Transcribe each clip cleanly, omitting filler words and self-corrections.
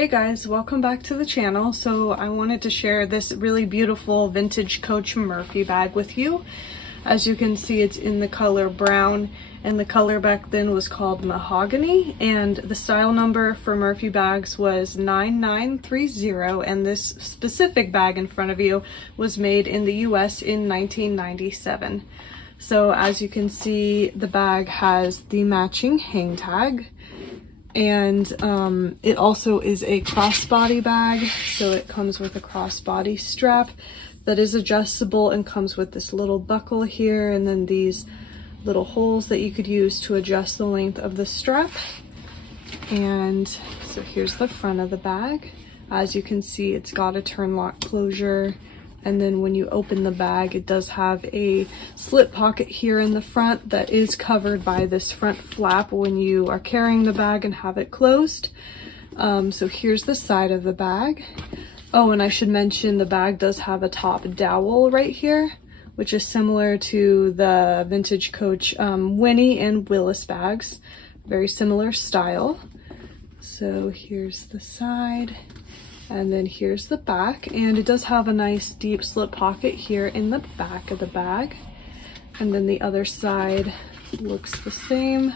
Hey guys, welcome back to the channel. So I wanted to share this really beautiful vintage Coach Murphy bag with you. As you can see, it's in the color brown, and the color back then was called Mahogany, and the style number for Murphy bags was 9930, and this specific bag in front of you was made in the US in 1997. So as you can see, the bag has the matching hang tag, and it also is a crossbody bag, so it comes with a crossbody strap that is adjustable and comes with this little buckle here, and then these little holes that you could use to adjust the length of the strap. And so here's the front of the bag. As you can see, it's got a turn lock closure, and then when you open the bag, it does have a slip pocket here in the front that is covered by this front flap when you are carrying the bag and have it closed. So here's the side of the bag. Oh, and I should mention the bag does have a top dowel right here, which is similar to the vintage Coach Winnie and Willis bags. Very similar style. So here's the side. And then here's the back, and it does have a nice deep slip pocket here in the back of the bag. And then the other side looks the same.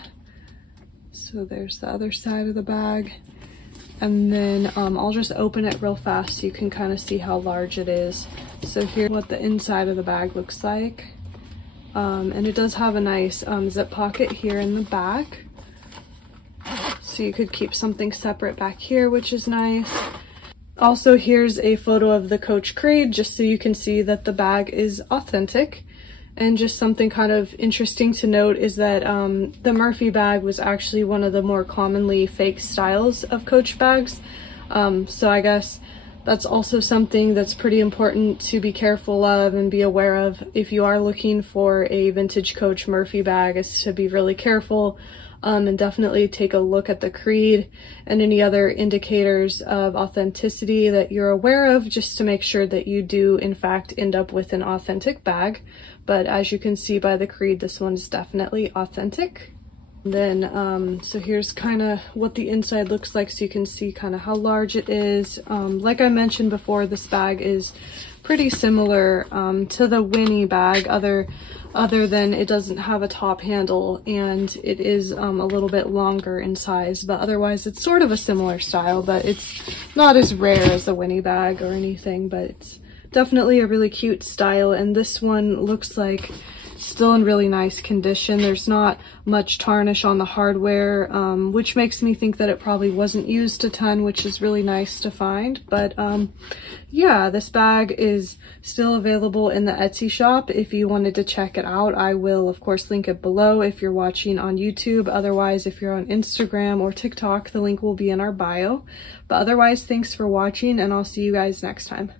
So there's the other side of the bag. And then I'll just open it real fast so you can kind of see how large it is. So here's what the inside of the bag looks like. And it does have a nice zip pocket here in the back. So you could keep something separate back here, which is nice. Also, here's a photo of the Coach Crate, just so you can see that the bag is authentic. And just something kind of interesting to note is that the Murphy bag was actually one of the more commonly fake styles of Coach bags. So I guess that's also something that's pretty important to be careful of and be aware of if you are looking for a vintage Coach Murphy bag, is to be really careful. And definitely take a look at the creed and any other indicators of authenticity that you're aware of, just to make sure that you do in fact end up with an authentic bag. But as you can see by the creed, this one is definitely authentic. And then so here's kind of what the inside looks like, so you can see kind of how large it is. Like I mentioned before, this bag is pretty similar to the Winnie bag, other than it doesn't have a top handle, and it is a little bit longer in size, but otherwise it's sort of a similar style, but it's not as rare as the Winnie bag or anything, but it's definitely a really cute style. And this one looks like still in really nice condition. There's not much tarnish on the hardware, which makes me think that it probably wasn't used a ton, which is really nice to find. But yeah, this bag is still available in the Etsy shop if you wanted to check it out. I will of course link it below if you're watching on YouTube. Otherwise, if you're on Instagram or TikTok, the link will be in our bio. But otherwise, thanks for watching, and I'll see you guys next time.